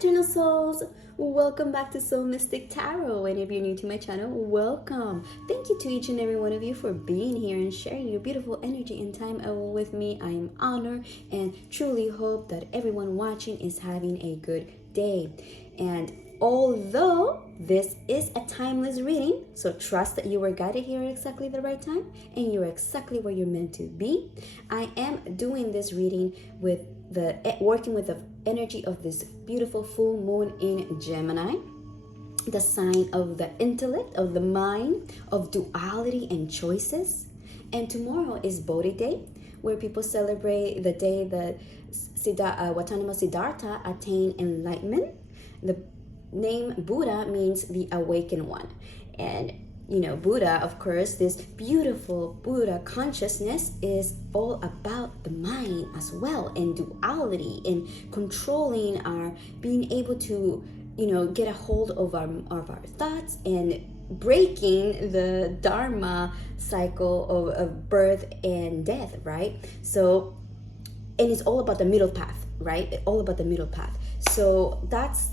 eternal souls, welcome back to Soul Mystic Tarot, and if you're new to my channel, welcome. Thank you to each and every one of you for being here and sharing your beautiful energy and time with me. I am honored and truly hope that everyone watching is having a good day. And although this is a timeless reading, so trust that you were guided here at exactly the right time and you're exactly where you're meant to be. I am doing this reading with working with the energy of this beautiful full moon in Gemini, the sign of the intellect, of the mind, of duality and choices. And tomorrow is Bohdi Day, where people celebrate the day that Watanima Siddhartha attained enlightenment. The name Buddha means the awakened one. And you know, Buddha, of course, this beautiful Buddha consciousness is all about the mind as well, and duality, and controlling our being able to, you know, get a hold of our thoughts and breaking the dharma cycle of birth and death, right? So, and it's all about the middle path, right? All about the middle path. So that's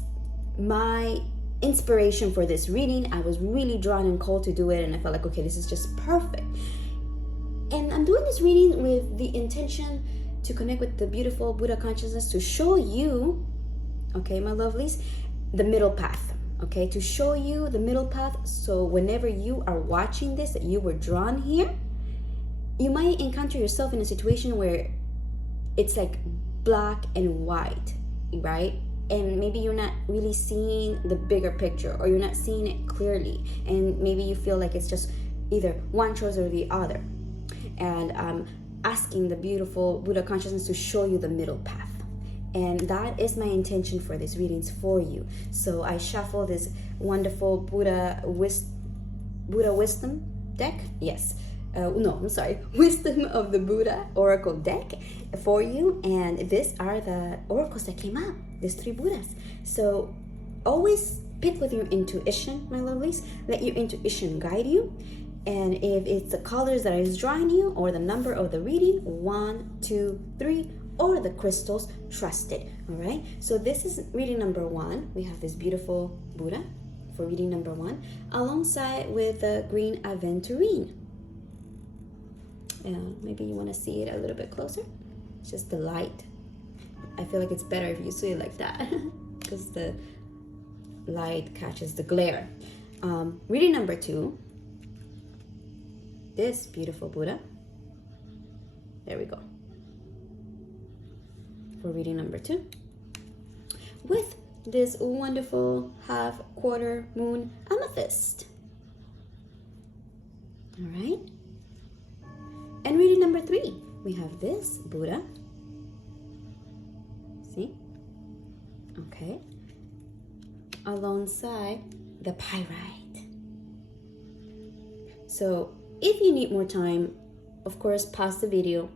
my inspiration for this reading. I was really drawn and called to do it, and I felt like, okay, this is just perfect. And I'm doing this reading with the intention to connect with the beautiful Buddha consciousness, to show you, okay, my lovelies, the middle path, okay, to show you the middle path. So whenever you are watching this, that you were drawn here, you might encounter yourself in a situation where it's like black and white, right? And maybe you're not really seeing the bigger picture, or you're not seeing it clearly, and maybe you feel like it's just either one choice or the other. And I'm asking the beautiful Buddha consciousness to show you the middle path, and that is my intention for these readings for you. So I shuffle this wonderful Buddha wisdom deck. Yes. No, I'm sorry, Wisdom of the Buddha Oracle deck for you. And these are the oracles that came out, these three Buddhas. So always pick with your intuition, my lovelies. Let your intuition guide you. And if it's the colors that is drawing you, or the number of the reading, 1, 2, 3, or the crystals, trust it. All right. So this is reading number 1. We have this beautiful Buddha for reading number 1, alongside with the green Aventurine. Maybe you want to see it a little bit closer. It's just the light. I feel like it's better if you see it like that because the light catches the glare. Reading number 2, this beautiful Buddha. There we go. For reading number 2, with this wonderful half-quarter moon amethyst. All right. And reading number 3, we have this Buddha. See? Okay. Alongside the Pyrite. So if you need more time, of course, pause the video.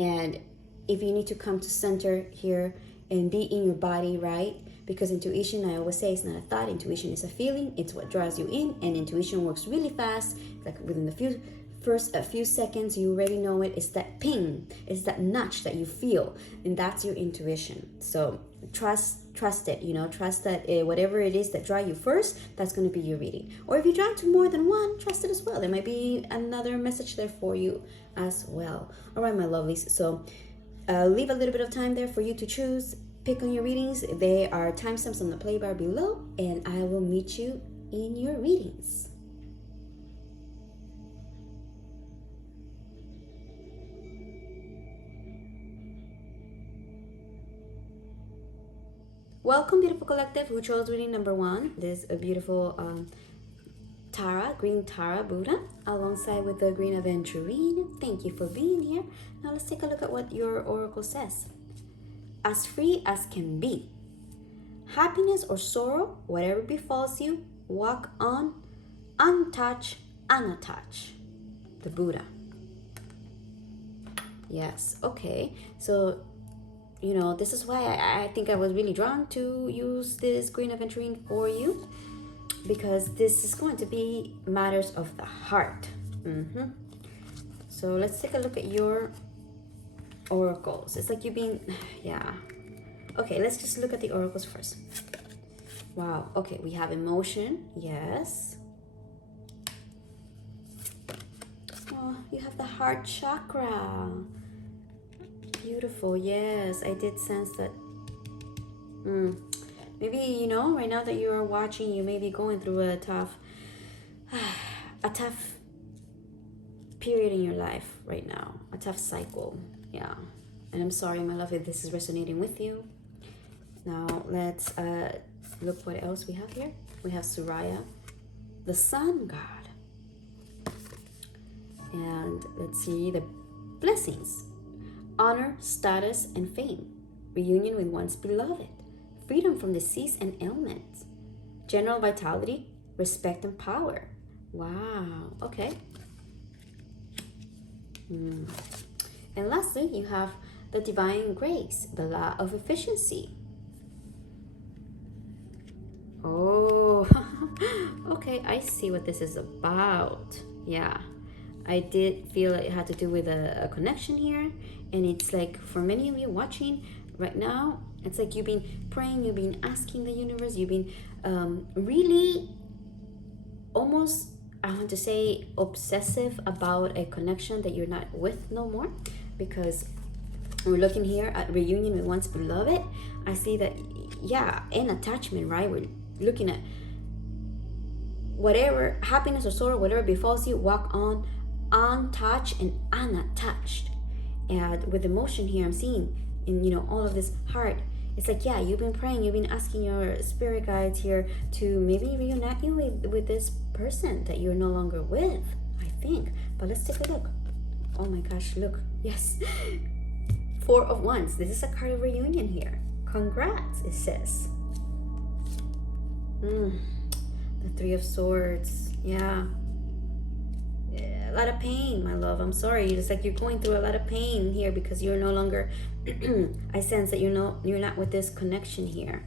And if you need to come to center here and be in your body, right? Because intuition, I always say, it's not a thought. Intuition is a feeling. It's what draws you in. And intuition works really fast. Like within a few seconds, you already know it. It's that ping, it's that nudge that you feel, and that's your intuition. So trust it, you know, trust that whatever it is that draw you first, that's going to be your reading. Or if you draw to more than one, trust it as well. There might be another message there for you as well. All right, my lovelies. So leave a little bit of time there for you to choose, pick on your readings. There are timestamps on the play bar below, and I will meet you in your readings. Welcome, beautiful collective who chose reading number 1. This is a beautiful Tara, green Tara Buddha, alongside with the green Aventurine. Thank you for being here. Now let's take a look at what your oracle says. As free as can be. Happiness or sorrow, whatever befalls you, walk on, untouched, unattached. The Buddha. Yes, okay. So you know, this is why I think I was really drawn to use this green Aventurine for you, because this is going to be matters of the heart. So let's take a look at your oracles. It's like you being, yeah. Okay, let's just look at the oracles first. Wow. Okay, we have emotion. Yes. Oh, you have the heart chakra. Beautiful. Yes, I did sense that. Maybe, right now that you are watching, you may be going through a tough period in your life right now. A tough cycle. Yeah. And I'm sorry, my love, if this is resonating with you. Now, let's look what else we have here. We have Suraya, the sun god. And let's see the blessings. Honor, status, and fame. Reunion with one's beloved. Freedom from disease and ailments. General vitality, respect, and power. Wow. Okay. And lastly, you have the divine grace, the law of efficiency. Oh, okay. I see what this is about. Yeah. I did feel it had to do with a connection here. And it's like, for many of you watching right now, it's like you've been praying, you've been asking the universe, you've been really almost, I want to say, obsessive about a connection that you're not with no more. Because we're looking here at reunion with one's beloved. I see that, yeah, in attachment, right? We're looking at whatever happiness or sorrow, whatever befalls you, walk on untouched and unattached. And with emotion here, I'm seeing in all of this heart, it's like, yeah, you've been praying, you've been asking your spirit guides here to maybe reunite you with this person that you're no longer with, I think. But let's take a look. Oh my gosh, look. Yes. 4 of Wands. This is a card of reunion here. Congrats, it says. The 3 of Swords. Yeah. A lot of pain, my love. I'm sorry. It's like you're going through a lot of pain here because you're no longer I sense that you're not with this connection here.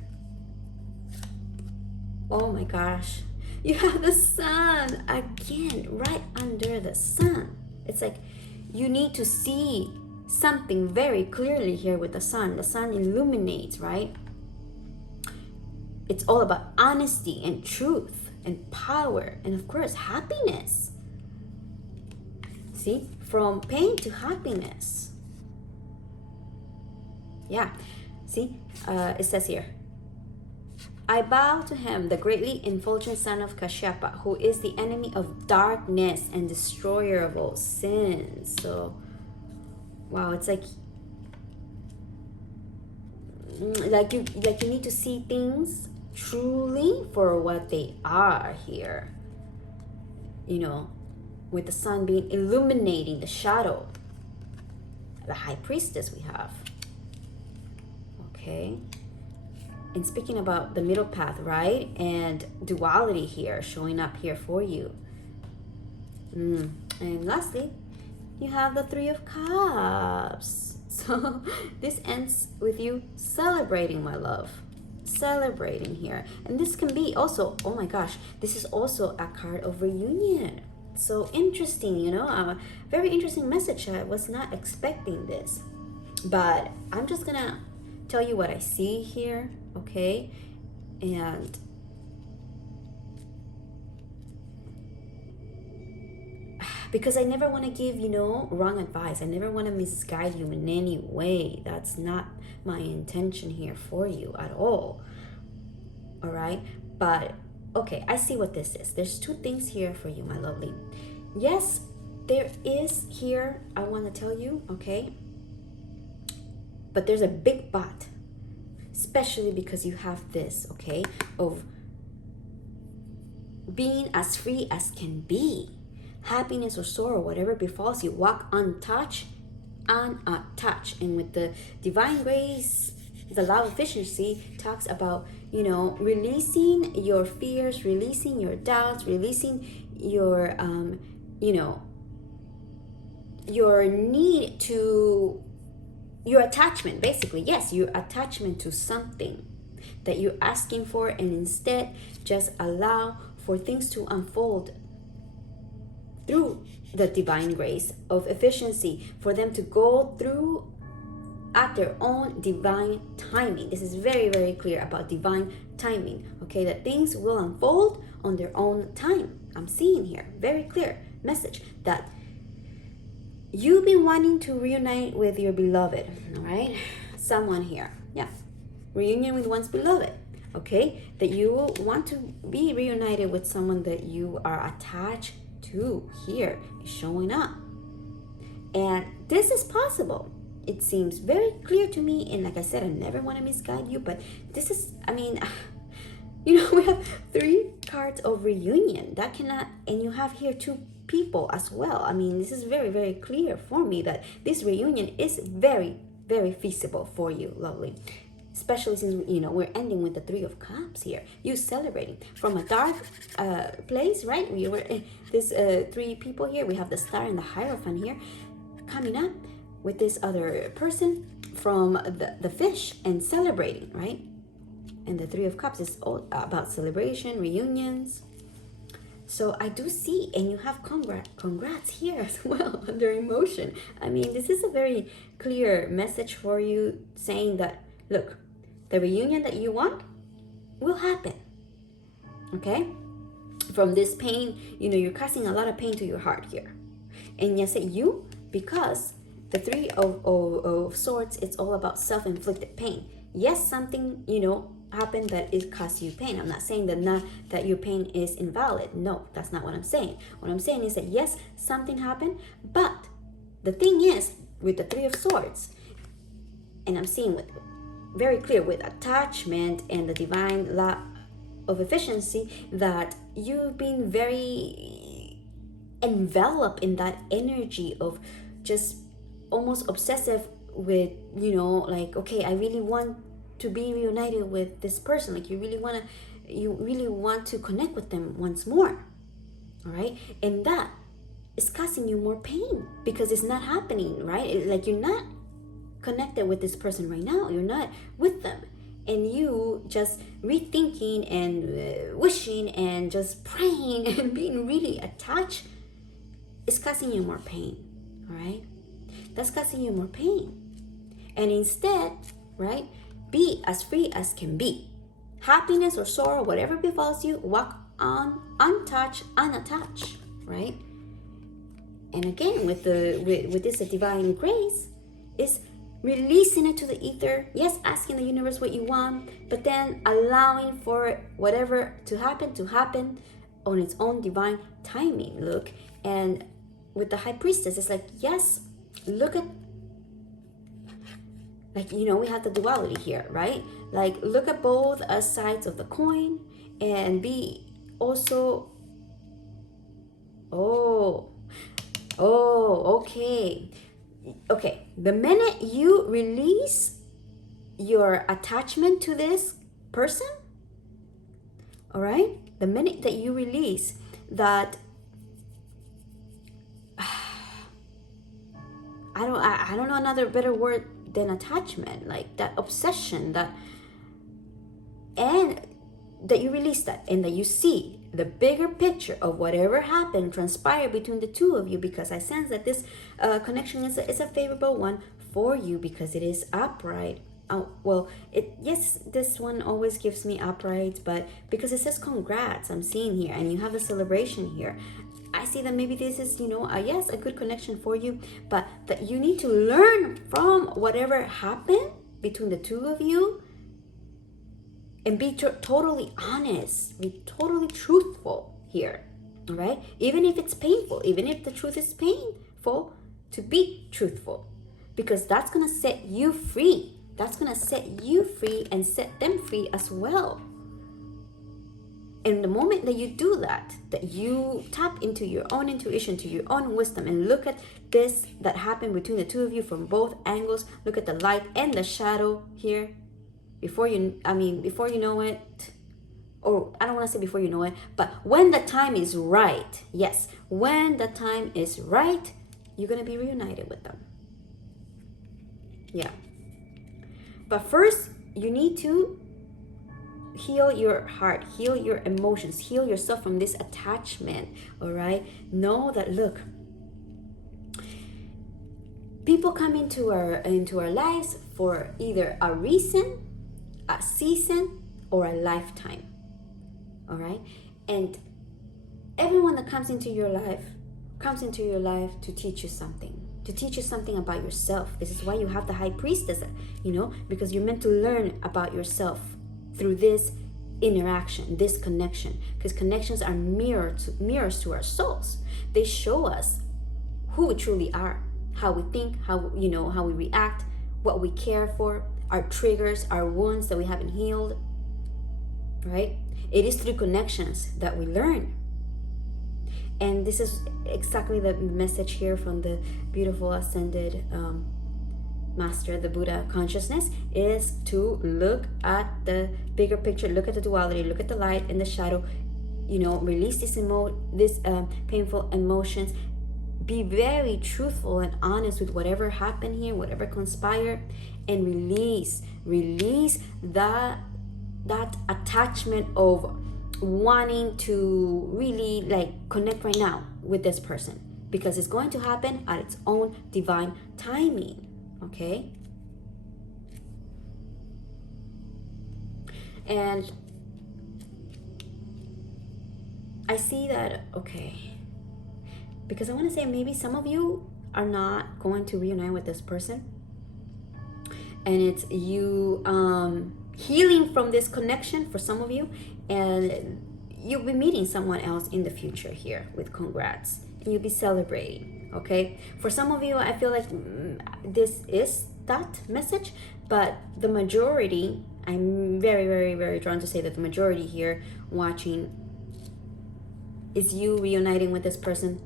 Oh my gosh. You have the sun again, right under the sun. It's like you need to see something very clearly here with the sun. The sun illuminates, right? It's all about honesty and truth and power and, of course, happiness. See, from pain to happiness. Yeah, see, it says here, I bow to him, the greatly effulgent son of Kashyapa, who is the enemy of darkness and destroyer of all sins. So, wow, it's like you need to see things truly for what they are here. With the sun being illuminating the shadow, the high priestess we have. Okay. And speaking about the middle path, right? And duality here, showing up here for you. And lastly, you have the 3 of Cups. So this ends with you celebrating, my love. Celebrating here. And this can be also, oh my gosh, this is also a card of reunion. So interesting, a very interesting message. I was not expecting this. But I'm just gonna tell you what I see here, okay? And because I never want to give, wrong advice. I never want to misguide you in any way. That's not my intention here for you at all. All right? But, okay, I see what this is. There's 2 things here for you, my lovely. Yes, there is here, I want to tell you, okay? But there's a big but. Especially because you have this, okay? Of being as free as can be. Happiness or sorrow, whatever befalls you, walk untouched, unattached. And with the divine grace, the law of efficiency talks about, releasing your fears, releasing your doubts, releasing your, your need to, your attachment, basically. Yes, your attachment to something that you're asking for, and instead just allow for things to unfold through the divine grace of efficiency, for them to go through at their own divine timing. This is very, very clear about divine timing, okay? That things will unfold on their own time. I'm seeing here, very clear message that you've been wanting to reunite with your beloved, all right? Someone here, yeah. Reunion with one's beloved, okay? That you want to be reunited with someone that you are attached to here is showing up. And this is possible. It seems very clear to me. And like I said, I never want to misguide you, but this is, I mean, you know, we have 3 cards of reunion. That cannot, and you have here 2 people as well. I mean, this is very, very clear for me that this reunion is very, very feasible for you, lovely. Especially since, you know, we're ending with the 3 of Cups here. You celebrating from a dark place, right? We were this 3 people here. We have the Star and the Hierophant here coming up with this other person from the fish and celebrating, right? And the 3 of Cups is all about celebration, reunions. So I do see, and you have congrats here as well under emotion. I mean, this is a very clear message for you saying that, look, the reunion that you want will happen, okay? From this pain, you know, you're causing a lot of pain to your heart here. And yes, you, because the 3 of Swords, it's all about self-inflicted pain. Yes, something, you know, happened that it caused you pain. I'm not saying that your pain is invalid. No, that's not what I'm saying. What I'm saying is that yes, something happened, but the thing is, with the 3 of Swords, and I'm seeing with very clear with attachment and the divine law of efficiency, that you've been very enveloped in that energy of just almost obsessive with, you know, like, okay, I really want to be reunited with this person. Like you really want to connect with them once more, all right? And that is causing you more pain because it's not happening, right? Like you're not connected with this person right now. You're not with them, and you just rethinking and wishing and just praying and being really attached is causing you more pain, all right? That's causing you more pain. And instead, right, be as free as can be. Happiness or sorrow, whatever befalls you, walk on untouched, unattached, right? And again, with this divine grace, is releasing it to the ether. Yes, asking the universe what you want, but then allowing for whatever to happen on its own divine timing. Look, and with the High Priestess, it's like, yes, look at, like, you know, we have the duality here, right? Like, look at both sides of the coin and be also, okay, the minute you release your attachment to this person, all right, the minute that you release that, I don't know another better word than attachment, like that obsession, that, and that you release that, and that you see the bigger picture of whatever happened, transpire between the 2 of you, because I sense that this connection is a favorable one for you because it is upright. Well, yes, this one always gives me upright, but because it says congrats, I'm seeing here, and you have a celebration here. I see that maybe this is, you know, yes, a good connection for you, but that you need to learn from whatever happened between the 2 of you and be totally honest, be totally truthful here, all right? Even if it's painful, even if the truth is painful, to be truthful, because that's going to set you free. That's going to set you free and set them free as well. And the moment that you do that, that you tap into your own intuition, to your own wisdom, and look at this that happened between the 2 of you from both angles, look at the light and the shadow here, before you know it, or I don't want to say before you know it, but when the time is right, yes, when the time is right, you're going to be reunited with them. Yeah. But first, you need to heal your heart, heal your emotions, heal yourself from this attachment, all right? Know that, look, be people come into our lives for either a reason, a season, or a lifetime. All right? And everyone that comes into your life to teach you something about yourself. This is why you have the high priestess, because you're meant to learn about yourself through this interaction, this connection, because connections are mirrors to our souls. They show us who we truly are, how we think, how we react, what we care for, our triggers, our wounds that we haven't healed, right? It is through connections that we learn. And this is exactly the message here from the beautiful ascended master, the Buddha consciousness, is to look at the bigger picture, look at the duality, look at the light and the shadow, release this painful emotions, be very truthful and honest with whatever happened here, whatever conspired, and release that attachment of wanting to really connect right now with this person, because it's going to happen at its own divine timing. Okay? And I see that, okay, because I want to say maybe some of you are not going to reunite with this person, and it's you healing from this connection for some of you, and you'll be meeting someone else in the future here with congrats, and you'll be celebrating. Okay, for some of you, I feel like this is that message, but the majority, I'm very, very, very drawn to say that the majority here watching is you reuniting with this person,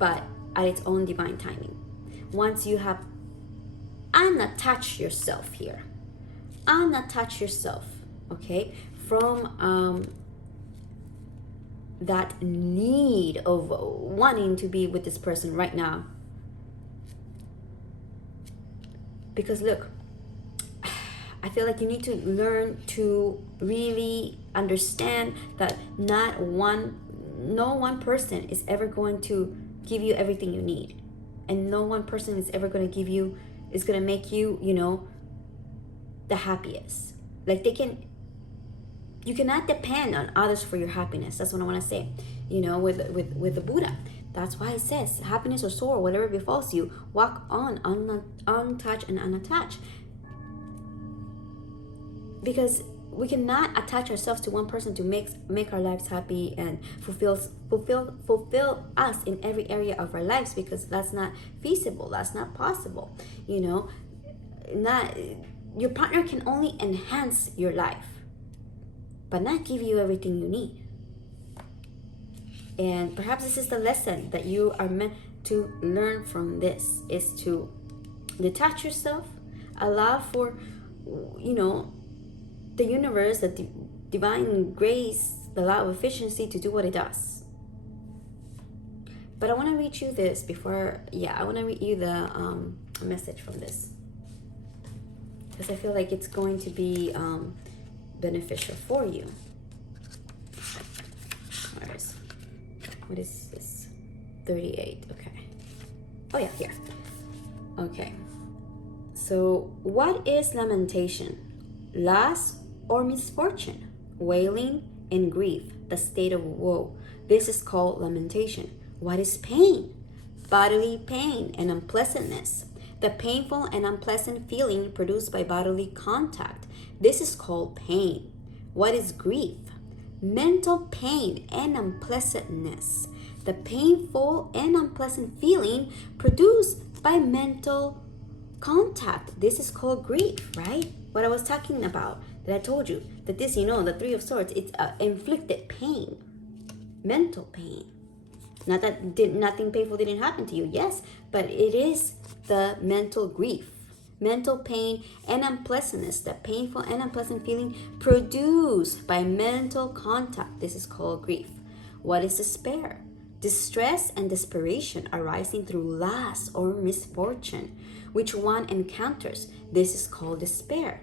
but at its own divine timing. Once you have unattached yourself here, okay, from that need of wanting to be with this person right now. Because look, I feel like you need to learn to really understand that no one person is ever going to give you everything you need, and no one person is ever going to make you the happiest. You cannot depend on others for your happiness. That's what I want to say. With the Buddha, that's why it says happiness or sorrow, whatever befalls you, walk on untouched and unattached. Because we cannot attach ourselves to one person to make our lives happy and fulfill us in every area of our lives, because that's not feasible. That's not possible. Your partner can only enhance your life, but not give you everything you need. And perhaps this is the lesson that you are meant to learn from this, is to detach yourself, allow for, the universe, the divine grace, the law of efficiency to do what it does. But I want to read you this I want to read you the message from this, because I feel like it's going to be beneficial for you. What is this? 38. Okay. Oh yeah, here. Okay. So, what is lamentation? Loss or misfortune, wailing and grief, the state of woe. This is called lamentation. What is pain? Bodily pain and unpleasantness, the painful and unpleasant feeling produced by bodily contact. This is called pain. What is grief? Mental pain and unpleasantness, the painful and unpleasant feeling produced by mental contact. This is called grief, right? What I was talking about, that I told you, that this, the Three of Swords, it's inflicted pain, mental pain. Not that nothing painful didn't happen to you, yes, but it is the mental grief, mental pain and unpleasantness, the painful and unpleasant feeling produced by mental contact. This is called grief. What is despair? Distress and desperation arising through loss or misfortune, which one encounters. This is called despair.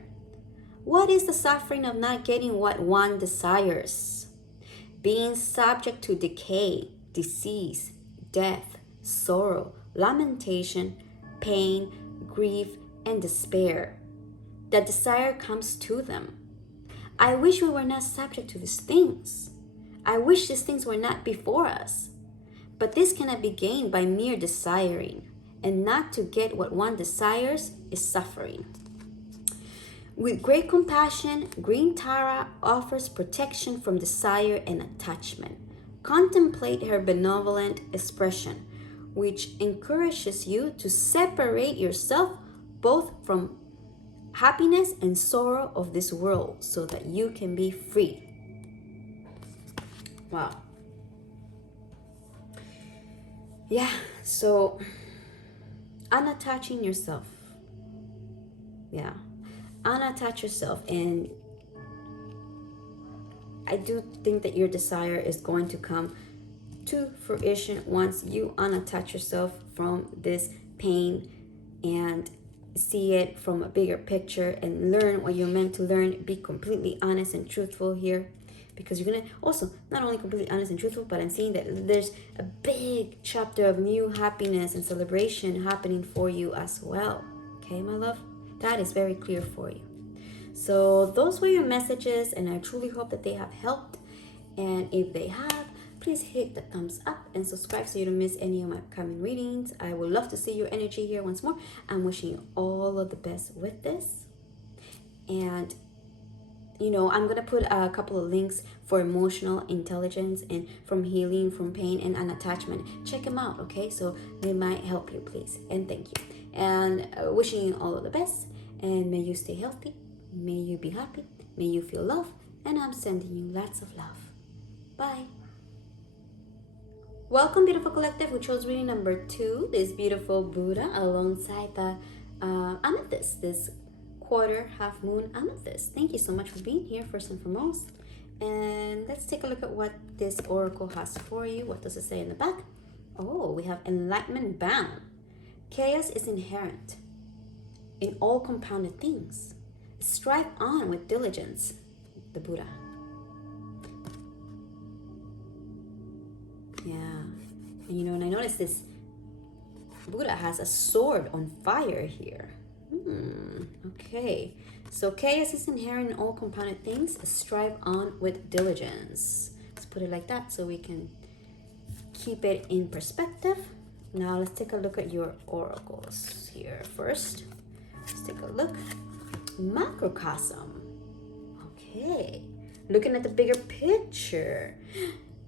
What is the suffering of not getting what one desires? Being subject to decay, disease, death, sorrow, lamentation, pain, grief, and despair. That desire comes to them. I wish we were not subject to these things. I wish these things were not before us. But this cannot be gained by mere desiring, and not to get what one desires is suffering. With great compassion, Green Tara offers protection from desire and attachment. Contemplate her benevolent expression, which encourages you to separate yourself both from happiness and sorrow of this world so that you can be free. Wow. Yeah, so unattaching yourself. Yeah, unattach yourself, and I do think that your desire is going to come to fruition once you unattach yourself from this pain and see it from a bigger picture and learn what you're meant to learn. Be completely honest and truthful here, because you're gonna also not only completely honest and truthful, but I'm seeing that there's a big chapter of new happiness and celebration happening for you as well. Okay, my love, that is very clear for you. So those were your messages, and I truly hope that they have helped. And if they have, please hit the thumbs up and subscribe so you don't miss any of my upcoming readings. I would love to see your energy here once more. I'm wishing you all of the best with this. And you know, I'm gonna put a couple of links for emotional intelligence and from healing from pain and unattachment. Check them out, okay? So they might help you, please. And thank you. And wishing you all of the best. And may you stay healthy. May you be happy. May you feel love. And I'm sending you lots of love. Bye. Welcome, beautiful collective. We chose reading number 2, this beautiful Buddha alongside the Amethyst, this quarter half moon Amethyst. Thank you so much for being here, first and foremost. And let's take a look at what this oracle has for you. What does it say in the back? Oh, we have enlightenment bound. Chaos is inherent in all compounded things. Strive on with diligence, the Buddha. Yeah, and you know, and I noticed this Buddha has a sword on fire here. Okay, so chaos is inherent in all compounded things. Strive on with diligence. Let's put it like that so we can keep it in perspective. Now let's take a look at your oracles here first. Let's take a look. Macrocosm. Okay, looking at the bigger picture.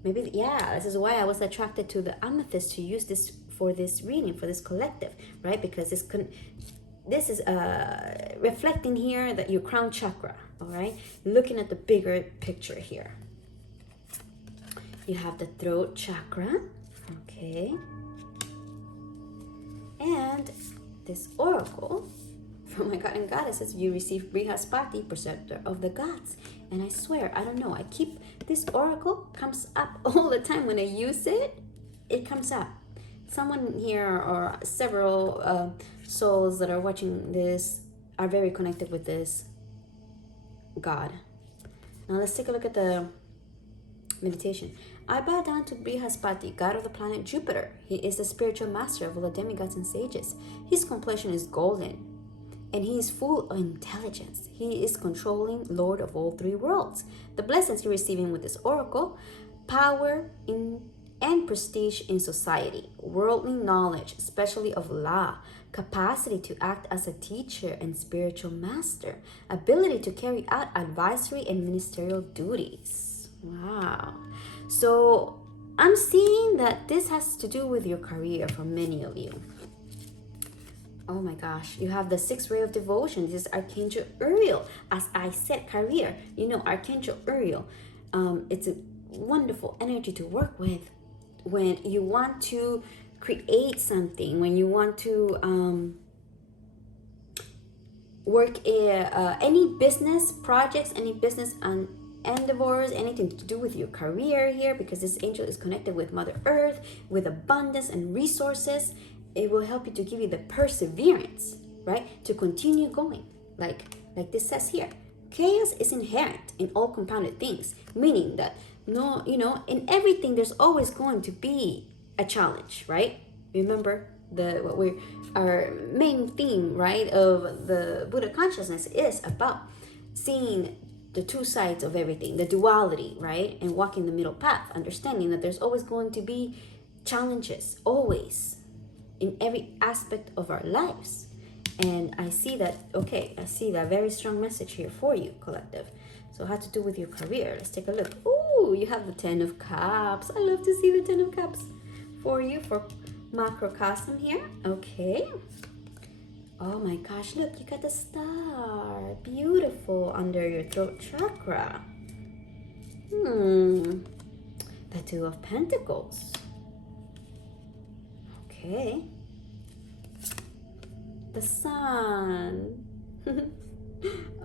Maybe, yeah, this is why I was attracted to the Amethyst to use this for this reading, for this collective, right? Because this is reflecting here that your crown chakra, all right? Looking at the bigger picture here. You have the throat chakra, okay? And this oracle from my god and goddesses, you receive Brihaspati, preceptor of the gods. And I swear, I don't know, this oracle comes up all the time. When I use it, it comes up. Someone here or several souls that are watching this are very connected with this god. Now let's take a look at the meditation. I bow down to Brihaspati, god of the planet Jupiter. He is the spiritual master of all the demigods and sages. His complexion is golden, and he is full of intelligence. He is controlling Lord of all 3 worlds. The blessings you're receiving with this oracle: power and prestige in society, worldly knowledge, especially of law, capacity to act as a teacher and spiritual master, ability to carry out advisory and ministerial duties. Wow. So I'm seeing that this has to do with your career for many of you. Oh my gosh, you have the 6th ray of devotion. This is Archangel Uriel. As I said, career, you know, Archangel Uriel, it's a wonderful energy to work with when you want to create something, when you want to work any business projects, any business endeavors, anything to do with your career here, because this angel is connected with Mother Earth, with abundance and resources. It will help you to give you the perseverance, right? To continue going. Like this says here, chaos is inherent in all compounded things, meaning that no, you know, in everything there's always going to be a challenge, right? Remember, our main theme, right, of the Buddha consciousness is about seeing the two sides of everything, the duality, right, and walking the middle path, understanding that there's always going to be challenges, always, in every aspect of our lives. And I see that, okay, I see that very strong message here for you, collective. So how to do with your career? Let's take a look. Ooh, you have the 10 of Cups. I love to see the 10 of Cups for you, for macrocosm here. Okay. Oh my gosh, look, you got the star. Beautiful, under your throat chakra. The 2 of Pentacles. Okay. The Sun.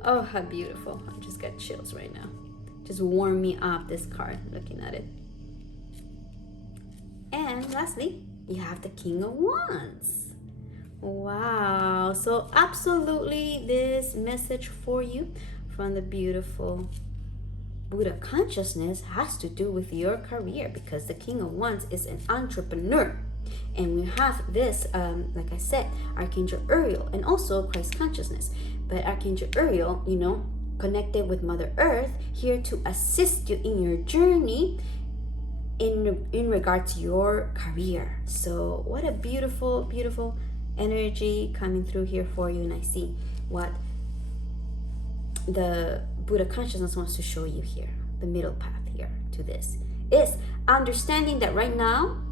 Oh, how beautiful. I just got chills right now. Just warm me up, this card, looking at it. And lastly, you have the King of Wands. Wow. So absolutely this message for you from the beautiful Buddha consciousness has to do with your career, because the King of Wands is an entrepreneur. And we have this, like I said, Archangel Uriel, and also Christ consciousness. But Archangel Uriel, you know, connected with Mother Earth, here to assist you in your journey in regard to your career. So what a beautiful, beautiful energy coming through here for you. And I see what the Buddha consciousness wants to show you here. The middle path here to this is understanding that right now,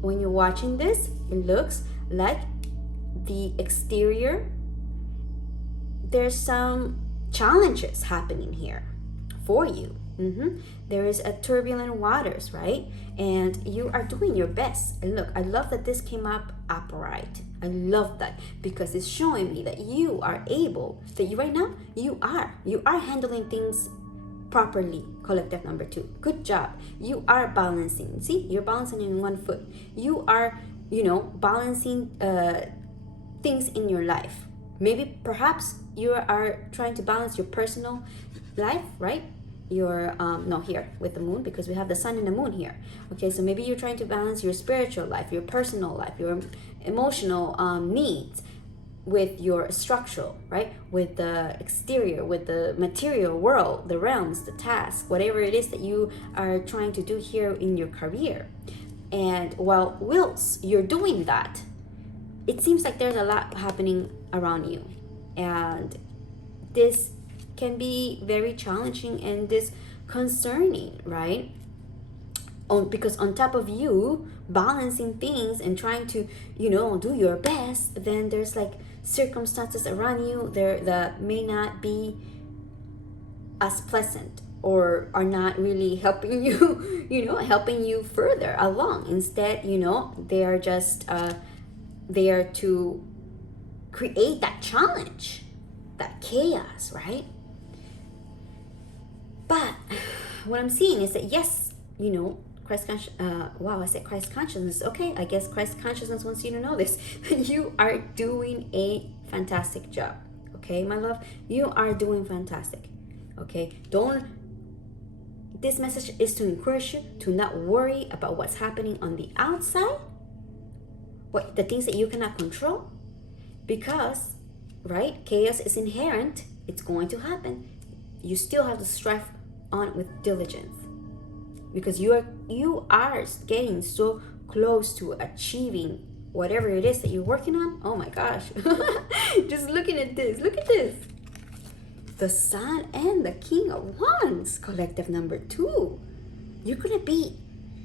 when you're watching this, it looks like the exterior, there's some challenges happening here for you. There is a turbulent waters, right? And you are doing your best. And look, I love that this came up upright. I love that, because it's showing me that you are able, that you right now, you are handling things properly. Collective number 2, good job. You are balancing. See, you're balancing in one foot. You are, you know, balancing things in your life. Maybe perhaps you are trying to balance your personal life, right? Your no, here with the moon, because we have the sun and the moon here. Okay, so maybe you're trying to balance your spiritual life, your personal life, your emotional needs with your structural, right? With the exterior, with the material world, the realms, the tasks, whatever it is that you are trying to do here in your career. And whilst you're doing that, it seems like there's a lot happening around you. And this can be very challenging and disconcerting, right? Because on top of you balancing things and trying to, you know, do your best, then there's like circumstances around you there that may not be as pleasant, or are not really helping you, you know, helping you further along. Instead, you know, they are just there to create that challenge, that chaos, right? But what I'm seeing is that, yes, you know, Christ wow, I said Christ consciousness. Okay, I guess Christ consciousness wants you to know this. You are doing a fantastic job. Okay, my love, you are doing fantastic. Okay, this message is to encourage you to not worry about what's happening on the outside, the things that you cannot control, because, right, chaos is inherent. It's going to happen. You still have to strive on with diligence, because you are getting so close to achieving whatever it is that you're working on. Oh my gosh. Just looking at this, look at this, the Sun and the King of Wands, collective number 2. You're gonna be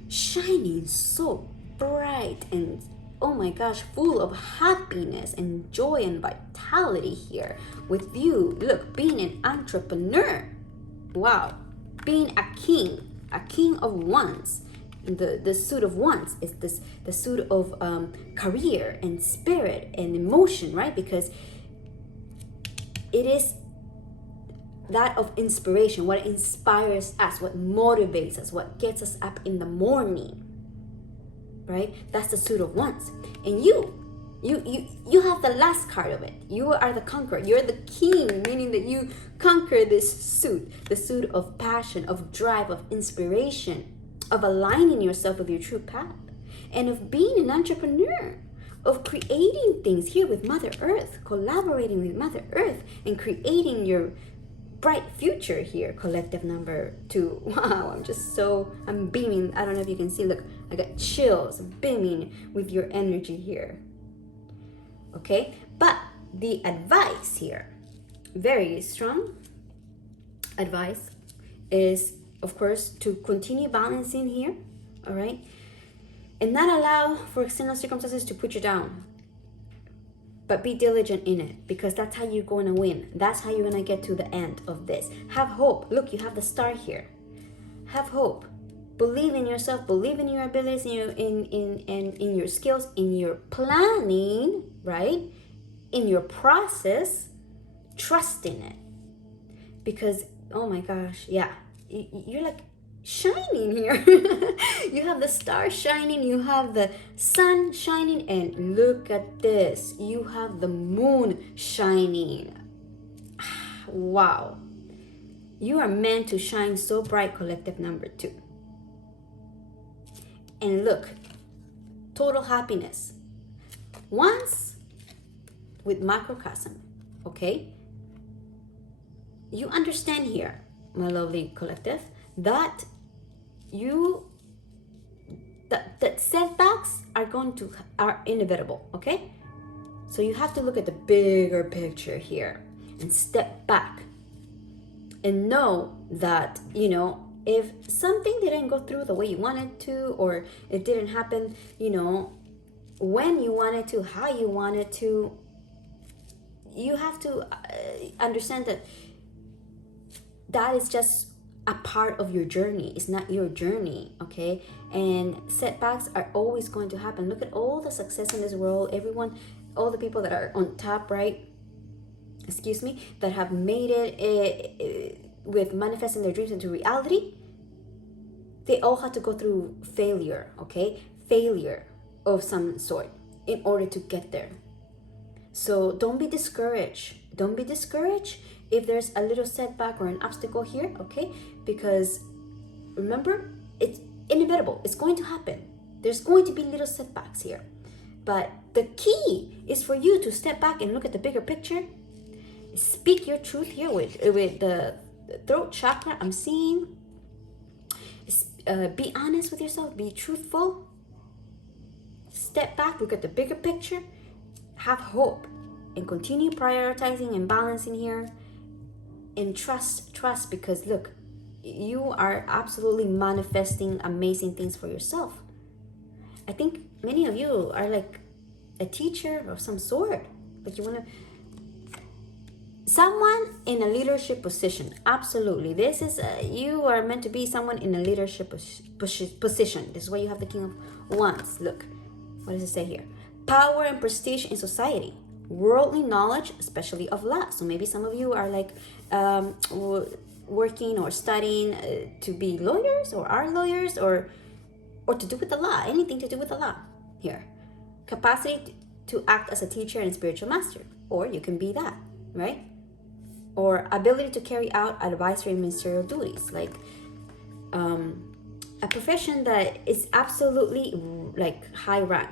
shining so bright and, oh my gosh, full of happiness and joy and vitality here with you. Look, being an entrepreneur. Wow. Being a king of wands. The suit of wands is the suit of career and spirit and emotion, right? Because it is that of inspiration, what inspires us, what motivates us, what gets us up in the morning, right? That's the suit of wands. And you have the last card of it. You are the conqueror. You're the king, meaning that you conquer this suit, the suit of passion, of drive, of inspiration, of aligning yourself with your true path, and of being an entrepreneur, of creating things here with Mother Earth, collaborating with Mother Earth and creating your bright future here, collective number 2. Wow, I'm beaming. I don't know if you can see. Look, I got chills, beaming with your energy here. Okay, but the advice here, very strong advice, is of course to continue balancing here, all right, and not allow for external circumstances to put you down, but be diligent in it, because that's how you're going to win. That's how you're going to get to the end of this. Have hope. Look, you have the star here. Have hope. Believe in yourself. Believe in your abilities, in your skills, in your planning, right? In your process. Trust in it. Because, oh my gosh, yeah. You're like shining here. You have the star shining, you have the sun shining, and look at this, you have the moon shining. Wow, you are meant to shine so bright, collective number 2. And look, total happiness once with macrocosm. Okay, you understand here, my lovely collective, that that setbacks are inevitable. Okay, so you have to look at the bigger picture here and step back and know that, you know, if something didn't go through the way you wanted to, or it didn't happen, you know, when you wanted to, how you wanted to, you have to understand that that is just a part of your journey. It's not your journey, okay? And setbacks are always going to happen. Look at all the success in this world. Everyone, all the people that are on top, right? Excuse me, that have made it with manifesting their dreams into reality. They all had to go through failure, okay? Failure of some sort in order to get there. So don't be discouraged. Don't be discouraged if there's a little setback or an obstacle here, okay? Because remember, it's inevitable. It's going to happen. There's going to be little setbacks here. But the key is for you to step back and look at the bigger picture. Speak your truth here with the throat chakra. I'm seeing. Be honest with yourself. Be truthful. Step back. Look at the bigger picture. Have hope. And continue prioritizing and balancing here. And trust, because look, you are absolutely manifesting amazing things for yourself. I think many of you are like a teacher of some sort. Like you want to, someone in a leadership position. Absolutely. This is, you are meant to be someone in a leadership position. This is why you have the King of Wands. Look, what does it say here? Power and prestige in society. Worldly knowledge, especially of law. So maybe some of you are like working or studying to be lawyers, or are lawyers, or to do with the law, anything to do with the law here. Capacity to act as a teacher and spiritual master, or you can be that, right? Or ability to carry out advisory and ministerial duties, like a profession that is absolutely like high rank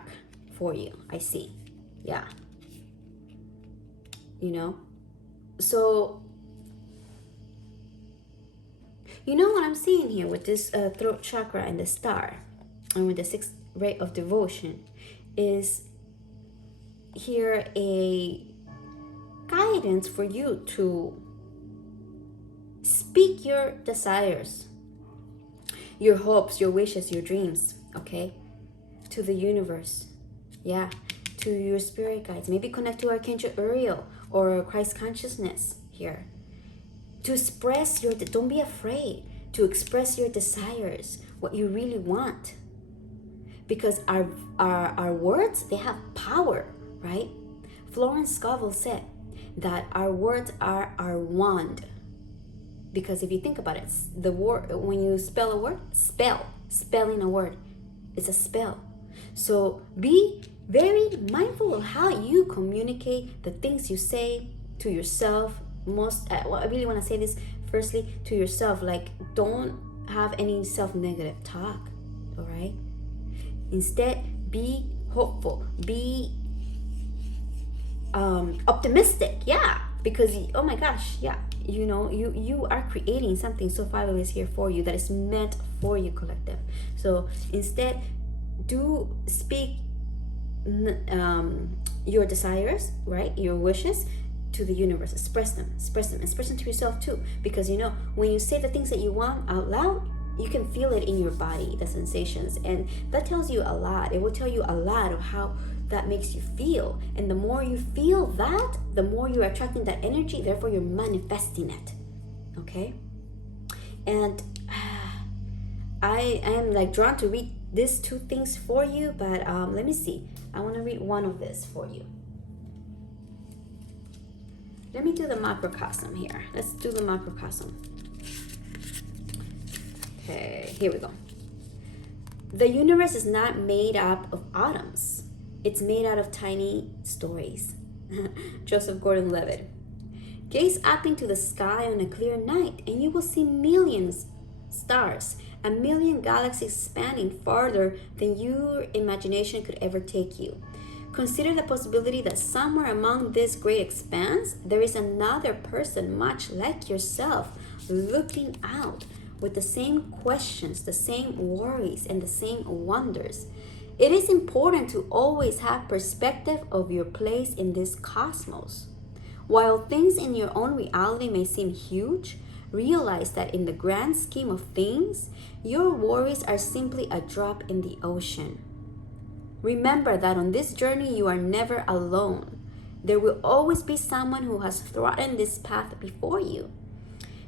for you. I see, yeah. You know, so you know what I'm seeing here with this throat chakra and the star, and with the 6th ray of devotion, is here a guidance for you to speak your desires, your hopes, your wishes, your dreams, okay, to the universe. Yeah, to your spirit guides. Maybe connect to Archangel Uriel or Christ consciousness here. To express your, don't be afraid to express your desires, what you really want. Because our words, they have power, right? Florence Scovel said that our words are our wand. Because if you think about it, the word, when you spell a word, spelling a word, it's a spell. So be very mindful of how you communicate, the things you say to yourself. I really want to say this firstly to yourself, like don't have any self-negative talk, all right? Instead, be hopeful, be optimistic. Yeah, because oh my gosh, yeah, you are creating something so fabulous here for you that is meant for you, collective. So instead, do speak your desires, right, your wishes, to the universe. Express them, express them to yourself too, because when you say the things that you want out loud, you can feel it in your body, the sensations, and that tells you a lot. It will tell you a lot of how that makes you feel, and the more you feel that, the more you're attracting that energy, therefore you're manifesting it. Okay. And I am like drawn to read these two things for you, but let me see. I want to read one of this for you. Let me do the macrocosm here. Let's do the macrocosm. Okay, here we go. The universe is not made up of atoms. It's made out of tiny stories. Joseph Gordon-Levitt. Gaze up into the sky on a clear night, and you will see millions stars, a million galaxies spanning farther than your imagination could ever take you. Consider the possibility that somewhere among this great expanse, there is another person much like yourself, looking out with the same questions, the same worries, and the same wonders. It is important to always have perspective of your place in this cosmos. While things in your own reality may seem huge, realize that in the grand scheme of things, your worries are simply a drop in the ocean. Remember that on this journey, you are never alone. There will always be someone who has trodden this path before you.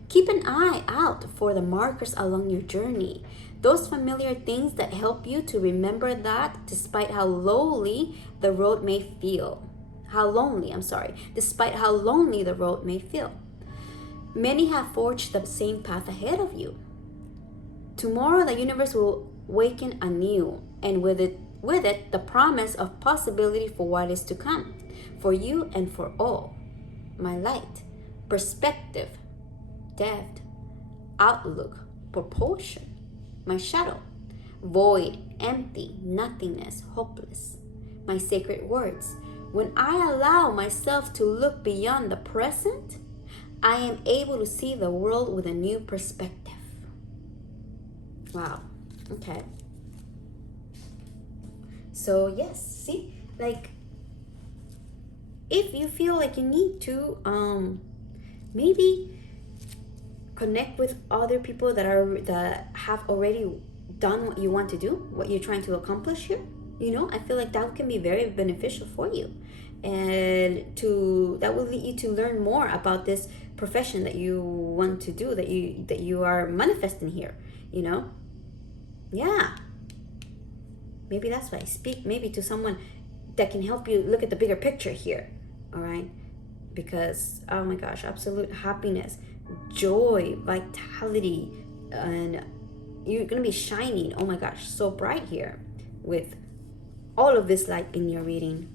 Keep an eye out for the markers along your journey, those familiar things that help you to remember that despite how lonely the road may feel. Despite how lonely the road may feel. Many have forged the same path ahead of you. Tomorrow the universe will waken anew, and with it the promise of possibility for what is to come, for you and for all. My light, perspective, depth, outlook, proportion. My shadow, void, empty, nothingness, hopeless. My sacred words. When I allow myself to look beyond the present, I am able to see the world with a new perspective. Wow. Okay. So yes, see, like if you feel like you need to maybe connect with other people that have already done what you want to do, what you're trying to accomplish here, I feel like that can be very beneficial for you, and that will lead you to learn more about this profession that you want to do, that you are manifesting here. Yeah, maybe that's why I speak maybe to someone that can help you look at the bigger picture here. All right, because oh my gosh, absolute happiness, joy, vitality, and you're gonna be shining, oh my gosh, so bright here with all of this light in your reading.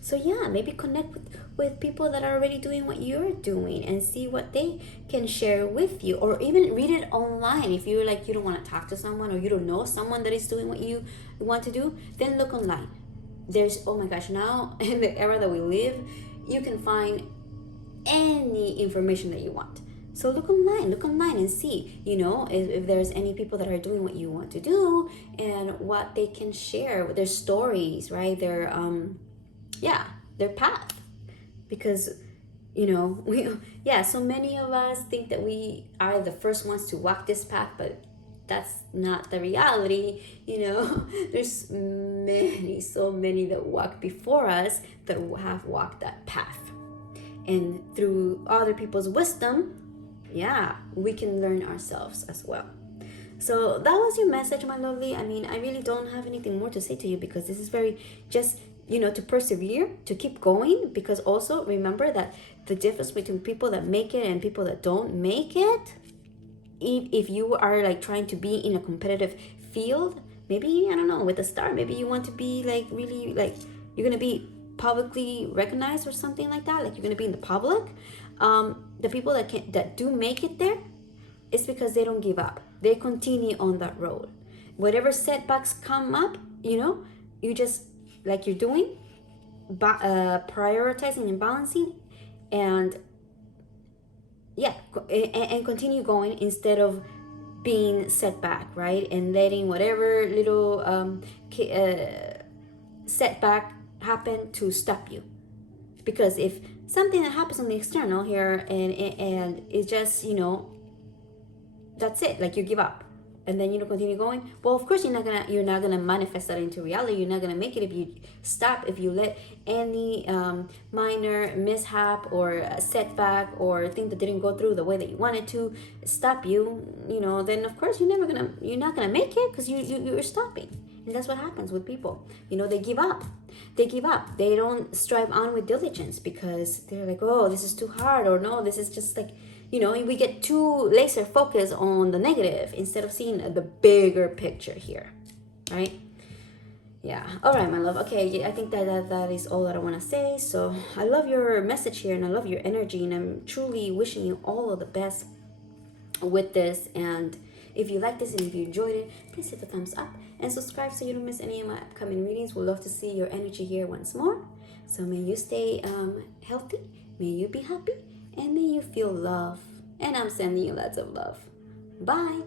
So yeah, maybe connect with people that are already doing what you're doing and see what they can share with you, or even read it online. If you're like, you don't want to talk to someone, or you don't know someone that is doing what you want to do, then look online. There's, oh my gosh, now in the era that we live, you can find any information that you want. So look online and see, if there's any people that are doing what you want to do and what they can share, their stories, right? Their path. Because, so many of us think that we are the first ones to walk this path, but that's not the reality. There's so many that walk before us that have walked that path. And through other people's wisdom, we can learn ourselves as well. So that was your message, my lovely. I mean, I really don't have anything more to say to you, because this is very just, to persevere, to keep going, because also remember that the difference between people that make it and people that don't make it, if you are like trying to be in a competitive field, maybe, I don't know, with a star, maybe you want to be like really like, you're going to be publicly recognized or something like that, like you're going to be in the public. The people that do make it there, it's because they don't give up. They continue on that road. Whatever setbacks come up, you just, like you're doing, prioritizing and balancing, and yeah, and continue going instead of being set back, right? And letting whatever little setback happen to stop you. Because if something that happens on the external here and it's just, that's it, like you give up and then you don't continue going, well, of course you're not gonna manifest that into reality. You're not gonna make it if you stop, if you let any minor mishap or setback or thing that didn't go through the way that you wanted to stop you, then of course you're not gonna make it, because you're stopping. And that's what happens with people. They give up. They don't strive on with diligence because they're like, oh, this is too hard, or no, this is just like, we get too laser focused on the negative instead of seeing the bigger picture here, right? Yeah. All right, my love. Okay, I think that is all that I want to say. So I love your message here, and I love your energy, and I'm truly wishing you all of the best with this. And if you like this and if you enjoyed it, please hit the thumbs up and subscribe so you don't miss any of my upcoming readings. We'd love to see your energy here once more. So may you stay healthy, may you be happy, and may you feel love. And I'm sending you lots of love. Bye.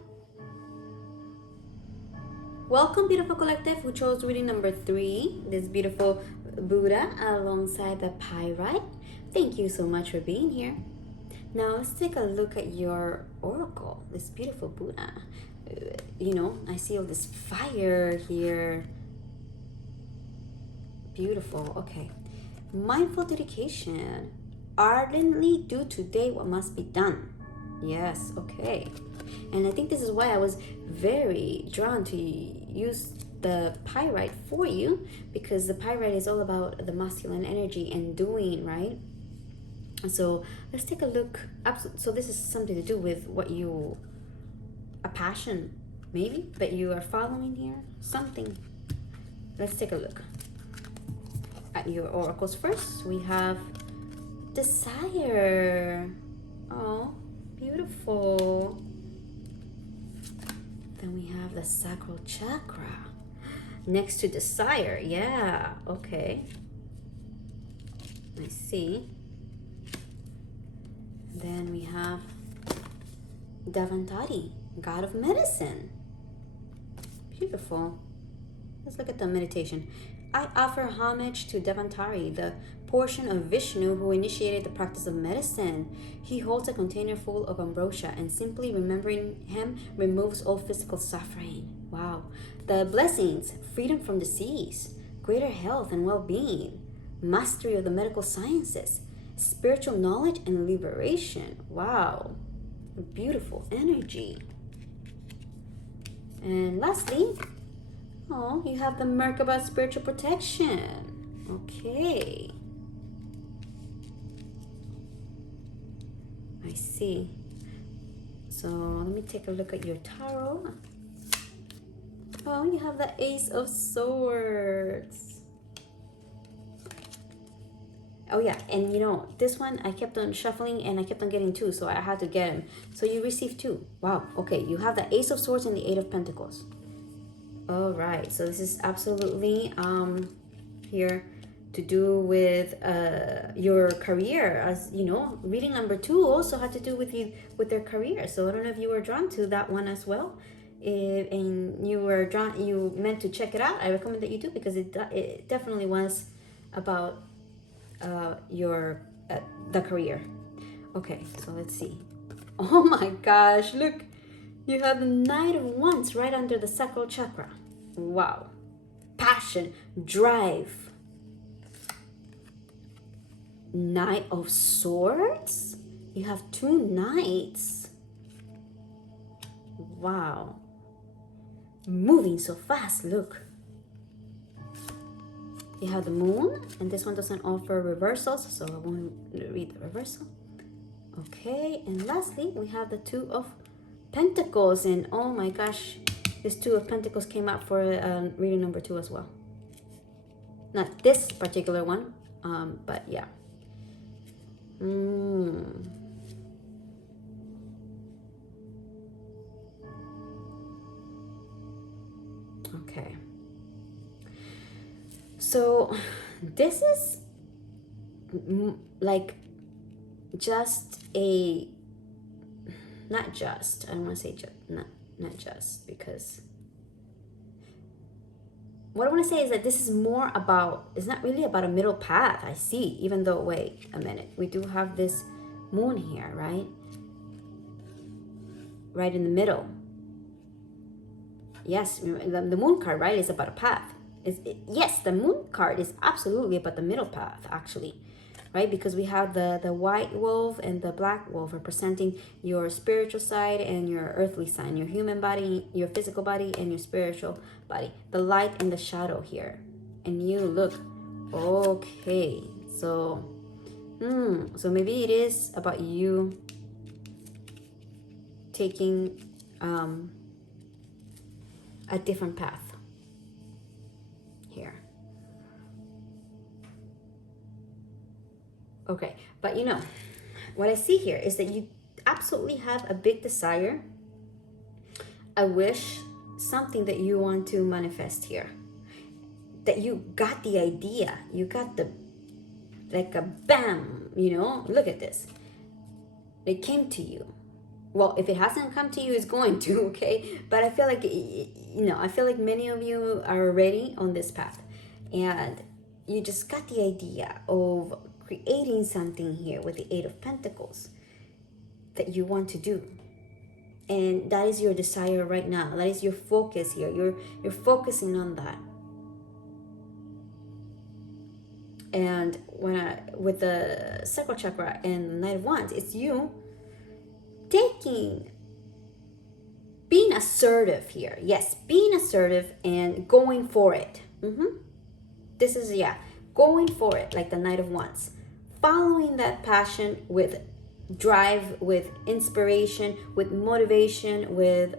Welcome, beautiful collective, who chose reading number 3, this beautiful Buddha alongside the Pyrite. Thank you so much for being here. Now let's take a look at your oracle, this beautiful Buddha. I see all this fire here. Beautiful. Okay. Mindful dedication. Ardently do today what must be done. Yes. Okay. And I think this is why I was very drawn to use the Pyrite for you, because the Pyrite is all about the masculine energy and doing, right? So let's take a look. So this is something to do with a passion maybe that you are following here, something. Let's take a look at your oracles first. We have desire. Oh, beautiful. Then we have the sacral chakra next to desire. Yeah, okay, I see. Then we have Aventurine, god of medicine. Beautiful. Let's look at the meditation. I offer homage to Aventurine, the portion of Vishnu who initiated the practice of medicine. He holds a container full of ambrosia, and simply remembering him removes all physical suffering. Wow. The blessings: freedom from disease, greater health and well-being, mastery of the medical sciences, spiritual knowledge and liberation. Wow. Beautiful energy. And lastly, you have the Merkaba spiritual protection. Okay. I see. So let me take a look at your tarot. Oh, you have the Ace of Swords. Oh yeah, and this one I kept on shuffling and I kept on getting 2, so I had to get him. So you received 2. Wow, okay, you have the Ace of Swords and the 8 of Pentacles. All right, so this is absolutely here to do with your career. As you know, reading number 2 also had to do with their career. So I don't know if you were drawn to that one as well. And you meant to check it out. I recommend that you do, because it definitely was about the career. Okay, so let's see. Oh my gosh, look, you have the Knight of Wands right under the sacral chakra. Wow. Passion, drive. Knight of Swords. You have 2 knights. Wow. Moving so fast, look. You have the Moon, and this one doesn't offer reversals, so I won't read the reversal. Okay, and lastly, we have the 2 of Pentacles, and oh my gosh, this 2 of Pentacles came out for reading number 2 as well. Not this particular one, but yeah. Okay. So this is like just a, not just, I don't want to say just, not just, because what I want to say is that this is more about, it's not really about a middle path, I see, even though, wait a minute, we do have this moon here, right? Right in the middle. Yes, the moon card, right, is about a path. Yes, the moon card is absolutely about the middle path, actually, right? Because we have the white wolf and the black wolf representing your spiritual side and your earthly side, your human body, your physical body, and your spiritual body. The light and the shadow here. And you look, okay, so maybe it is about you taking a different path here. Okay, but you know, what I see here is that you absolutely have a big desire, a wish, something that you want to manifest here. That you got the idea, you got the, like a bam, you know, look at this. It came to you. Well, if it hasn't come to you, it's going to, okay? But I feel like, you know, I feel like many of you are already on this path. And you just got the idea of creating something here with the Eight of Pentacles that you want to do. And that is your desire right now. That is your focus here. You're focusing on that. And with the sacral chakra and the Knight of Wands, it's you being assertive here. Yes, being assertive and going for it. This is, yeah, going for it, like the Knight of Wands. Following that passion with drive, with inspiration, with motivation, with,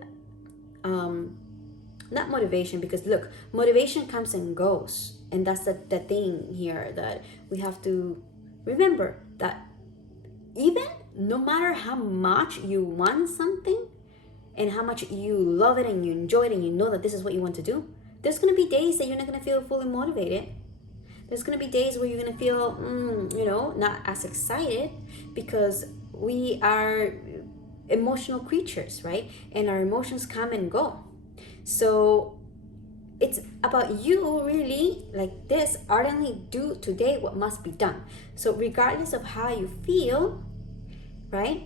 not motivation, because look, motivation comes and goes. And that's the thing here that we have to remember, that even no matter how much you want something and how much you love it and you enjoy it and you know that this is what you want to do, there's going to be days that you're not going to feel fully motivated. There's going to be days where you're going to feel, you know, not as excited, because we are emotional creatures, right? And our emotions come and go. So it's about you really, like this, ardently do today what must be done. So regardless of how you feel, right,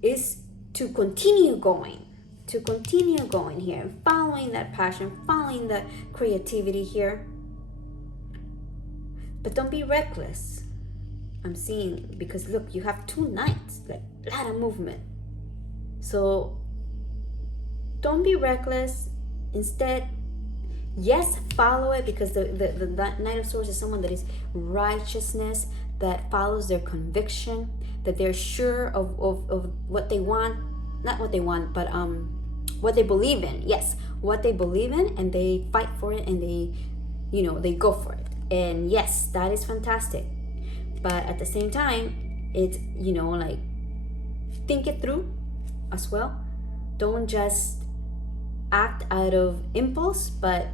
is to continue going here, and following that passion, following that creativity here. But don't be reckless, I'm seeing, because look, you have two knights, like a lot of movement. So don't be reckless. Instead, yes, follow it, because the Knight of Swords is someone that is righteousness, that follows their conviction, that they're sure of what they want, not what they want, but what they believe in. Yes, what they believe in, and they fight for it, and they, you know, they go for it. And yes, that is fantastic. But at the same time, it's, you know, like, think it through as well. Don't just act out of impulse, but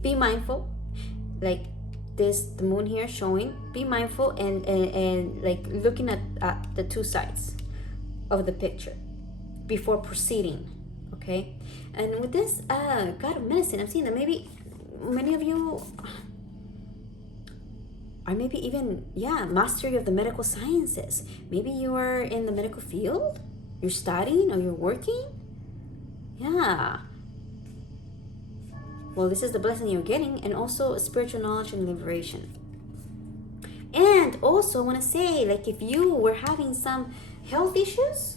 be mindful. Like this, the moon here showing, be mindful and like looking at the two sides of the picture before proceeding. Okay. And with this God of Medicine, I'm seeing that maybe many of you are maybe even, yeah, mastery of the medical sciences. Maybe you are in the medical field, you're studying, or you're working. Yeah. Well, this is the blessing you're getting, and also spiritual knowledge and liberation. And also, I want to say, like, if you were having some health issues,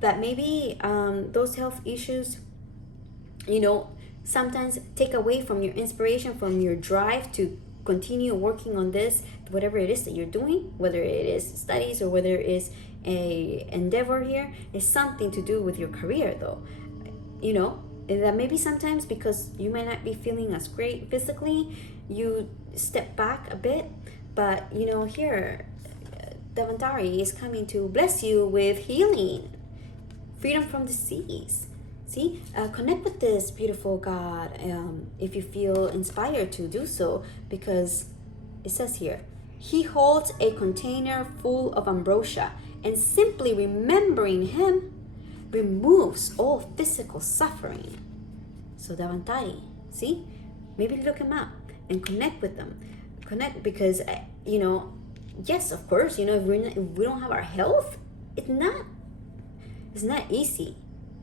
that maybe those health issues, you know, sometimes take away from your inspiration, from your drive to continue working on this, whatever it is that you're doing, whether it is studies or whether it is a endeavor here, is something to do with your career, though. You know, that maybe sometimes, because you might not be feeling as great physically, you step back a bit. But, you know, here, Aventurine is coming to bless you with healing, freedom from disease. See, connect with this beautiful God if you feel inspired to do so, because it says here, he holds a container full of ambrosia, and simply remembering him removes all physical suffering. So Davantari, see, maybe look him up and connect with them. Connect, because yes, of course, if we don't have our health, it's not easy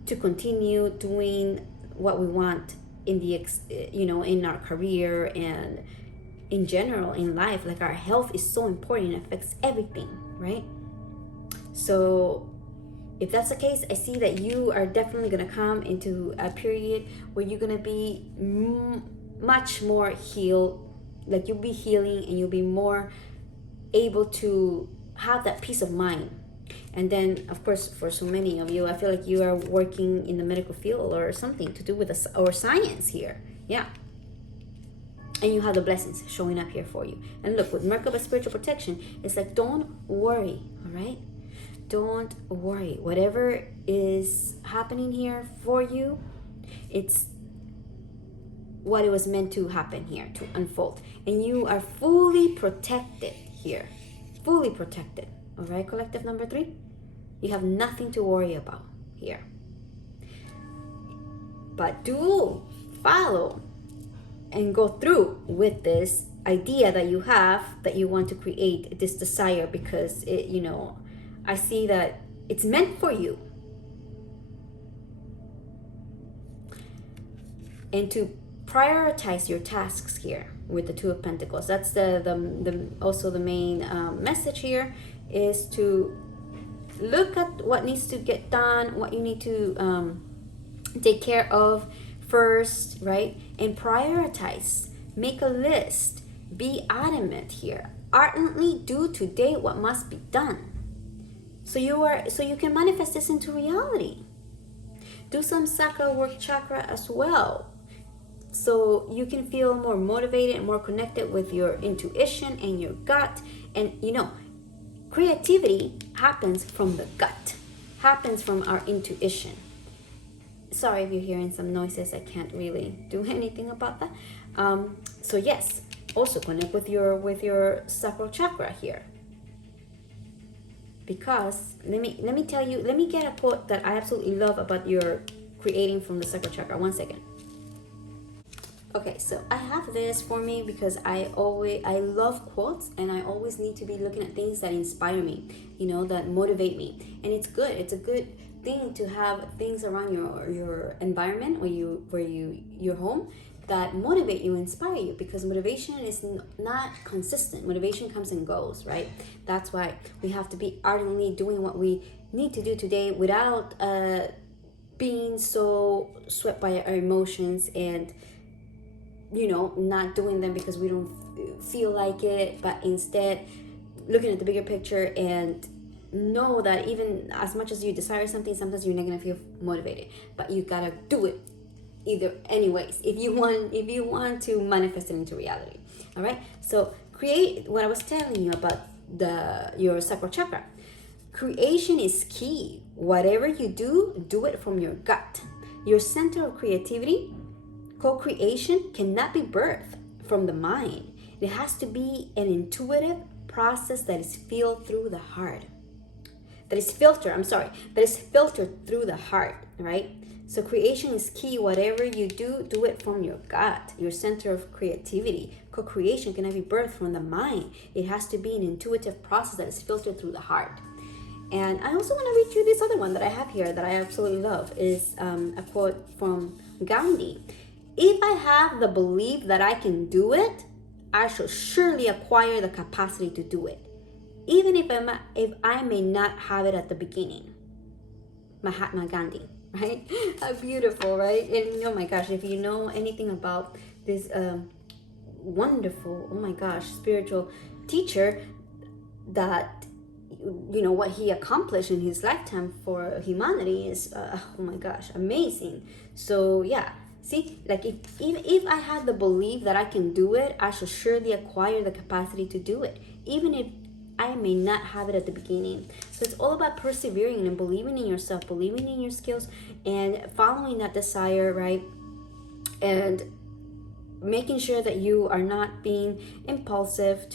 to continue doing what we want in the in our career and in general in life. Like, our health is so important, it affects everything, right? So if that's the case, I see that you are definitely going to come into a period where you're going to be much more healed. Like, you'll be healing and you'll be more able to have that peace of mind. And then, of course, for so many of you, I feel like you are working in the medical field or something to do with or science here. Yeah. And you have the blessings showing up here for you. And look, with Merkaba spiritual protection, it's like, don't worry, all right? Don't worry. Whatever is happening here for you, it's what it was meant to happen here, to unfold. And you are fully protected here. Fully protected. All right, collective number 3? You have nothing to worry about here. But do follow and go through with this idea that you have, that you want to create this desire, because I see that it's meant for you. And to prioritize your tasks here with the 2 of Pentacles. That's also the main message here, is to look at what needs to get done, what you need to take care of first, right? And prioritize. Make a list. Be adamant here. Ardently do today what must be done. So you can manifest this into reality. Do some sacral work chakra as well, so you can feel more motivated and more connected with your intuition and your gut. And creativity happens from the gut, happens from our intuition. Sorry if you're hearing some noises, I can't really do anything about that. So yes, also connect with your sacral chakra here, because let me tell you, let me get a quote that I absolutely love about your creating from the sacral chakra. One second. Okay, so I have this for me because I love quotes, and I always need to be looking at things that inspire me, that motivate me. And it's good. It's a good thing to have things around your environment or your home that motivate you, inspire you, because motivation is not consistent. Motivation comes and goes, right? That's why we have to be ardently doing what we need to do today without being so swept by our emotions and not doing them because we don't feel like it, but instead looking at the bigger picture and know that even as much as you desire something, sometimes you're not gonna feel motivated, but you gotta do it either anyways if you want to manifest it into reality. All right, so create what I was telling you about your sacral chakra. Creation is key. Whatever you do it from your gut. Your center of creativity. Co-creation cannot be birthed from the mind. It has to be an intuitive process that is filtered through the heart. That is filtered through the heart, right? So creation is key. Whatever you do it from your gut, your center of creativity. Co-creation cannot be birthed from the mind. It has to be an intuitive process that is filtered through the heart. And I also want to read you this other one that I have here that I absolutely love. Is a quote from Gandhi. If I have the belief that I can do it, I shall surely acquire the capacity to do it, even if I may not have it at the beginning. Mahatma Gandhi, right? Beautiful, right? And oh my gosh, if you know anything about this wonderful, oh my gosh, spiritual teacher, that what he accomplished in his lifetime for humanity is oh my gosh, amazing. So yeah. See, like if I have the belief that I can do it, I shall surely acquire the capacity to do it, even if I may not have it at the beginning. So it's all about persevering and believing in yourself, believing in your skills, and following that desire, right? And making sure that you are not being impulsive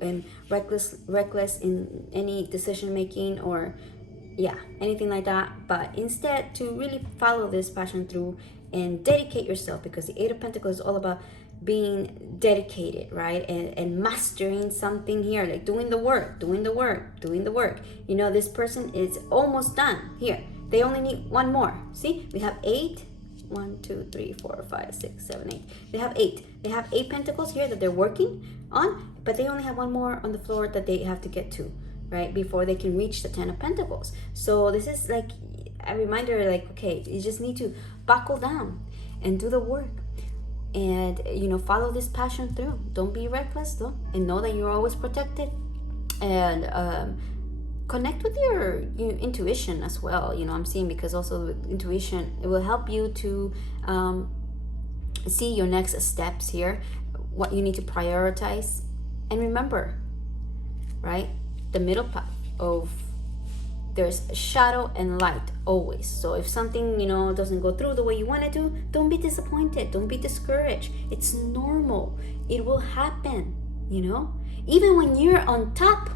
and reckless in any decision making, or anything like that, but instead to really follow this passion through and dedicate yourself, because the Eight of Pentacles is all about being dedicated, right? And mastering something here, like doing the work. This person is almost done here. They only need one more. See, we have 8. 1, 2, 3, 4, 5, 6, 7, 8. They have 8. They have 8 pentacles here that they're working on, but they only have one more on the floor that they have to get to, right, before they can reach the 10 of Pentacles. So this is like a reminder, like, okay, you just need to buckle down and do the work, and follow this passion through. Don't be reckless though, and know that you're always protected, and connect with your intuition as well. I'm seeing, because also with intuition, it will help you to see your next steps here, what you need to prioritize. And remember, right, the middle path of there's shadow and light always. So if something doesn't go through the way you want it to, don't be disappointed, don't be discouraged. It's normal. It will happen. Even when you're on top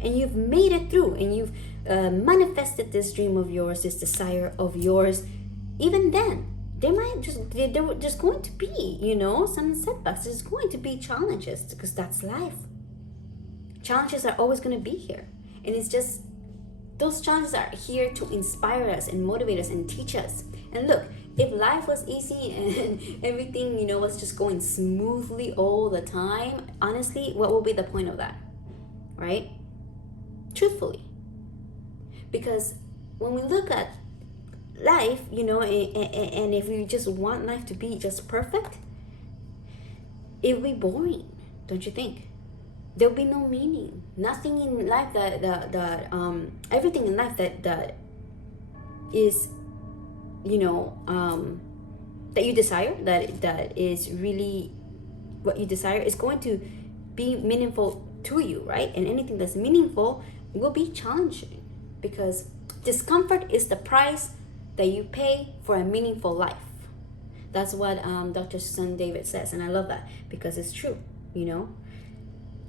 and you've made it through, and you've manifested this dream of yours, this desire of yours, even then there were just going to be some setbacks. There's going to be challenges, because that's life. Challenges are always going to be here, and it's just those challenges are here to inspire us and motivate us and teach us. And look, if life was easy and everything was just going smoothly all the time, honestly, what will be the point of that, right? Truthfully, because when we look at life, and if we just want life to be just perfect, it would be boring, don't you think? There will be no meaning, nothing in life that everything in life that is that you desire, that is really what you desire, is going to be meaningful to you, right? And anything that's meaningful will be challenging, because discomfort is the price that you pay for a meaningful life. That's what Dr. Susan David says, and I love that, because it's true.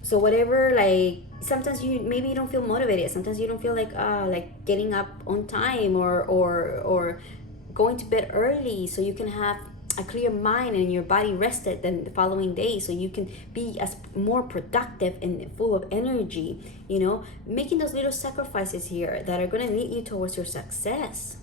So whatever, like, sometimes you don't feel motivated, sometimes you don't feel like getting up on time, or going to bed early, so you can have a clear mind and your body rested then the following day, so you can be as more productive and full of energy. Making those little sacrifices here that are going to lead you towards your success.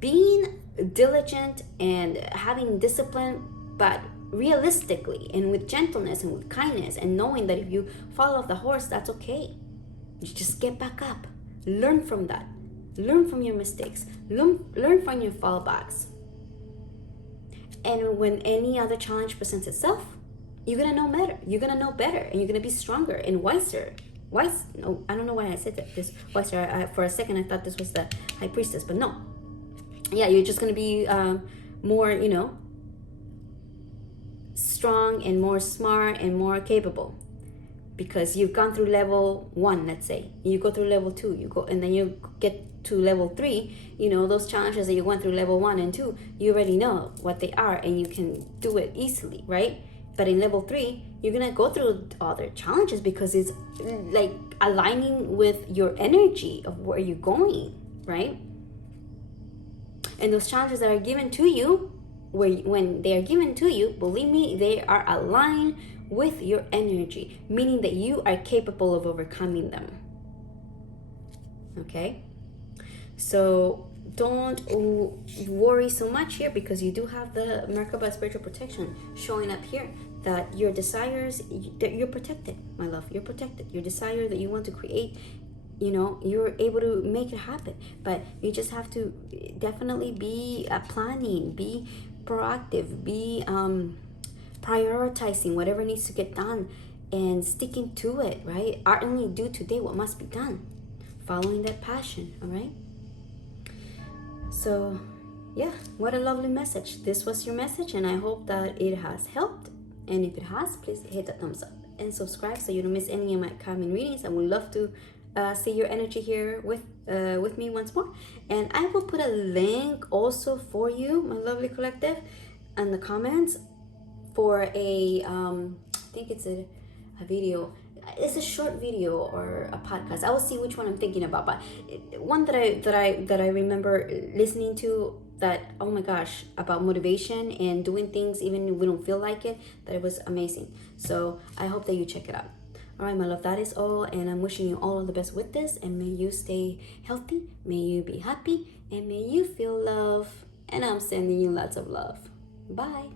Being diligent and having discipline, but realistically and with gentleness and with kindness, and knowing that if you fall off the horse, that's okay. You just get back up, learn from that, learn from your mistakes, learn from your fallbacks. And when any other challenge presents itself, you're gonna know better. You're gonna know better, and you're gonna be stronger and wiser. No, I don't know why I said that. This wiser. For a second, I thought this was the High Priestess, but no. Yeah, you're just gonna be more, strong and more smart and more capable, because you've gone through level 1. Let's say you go through level 2, and then you get to level 3. Those challenges that you went through level 1 and 2, you already know what they are, and you can do it easily, right? But in level 3, you're gonna go through other challenges, because it's like aligning with your energy of where you're going, right? And those challenges that are given to you, when they are given to you, believe me, they are aligned with your energy, meaning that you are capable of overcoming them. Okay? So don't worry so much here, because you do have the Merkaba spiritual protection showing up here, that your desires, that you're protected, my love. You're protected. Your desire that you want to create, you're able to make it happen. But you just have to definitely be planning, be proactive, be prioritizing whatever needs to get done, and sticking to it, right? Ardently do today what must be done, following that passion. All right. So yeah, what a lovely message. This was your message, and I hope that it has helped. And if it has, please hit the thumbs up. and subscribe so you don't miss any of my common readings. I would love to see your energy here with me once more. And I will put a link also for you, my lovely collective, in the comments for a I think it's a video. It's a short video or a podcast. I will see which one I'm thinking about, but one that I remember listening to, that, oh my gosh, about motivation and doing things even if we don't feel like it, that it was amazing. So I hope that you check it out. All right, my love, that is all, and I'm wishing you all of the best with this, and may you stay healthy, may you be happy, and may you feel love, and I'm sending you lots of love. Bye.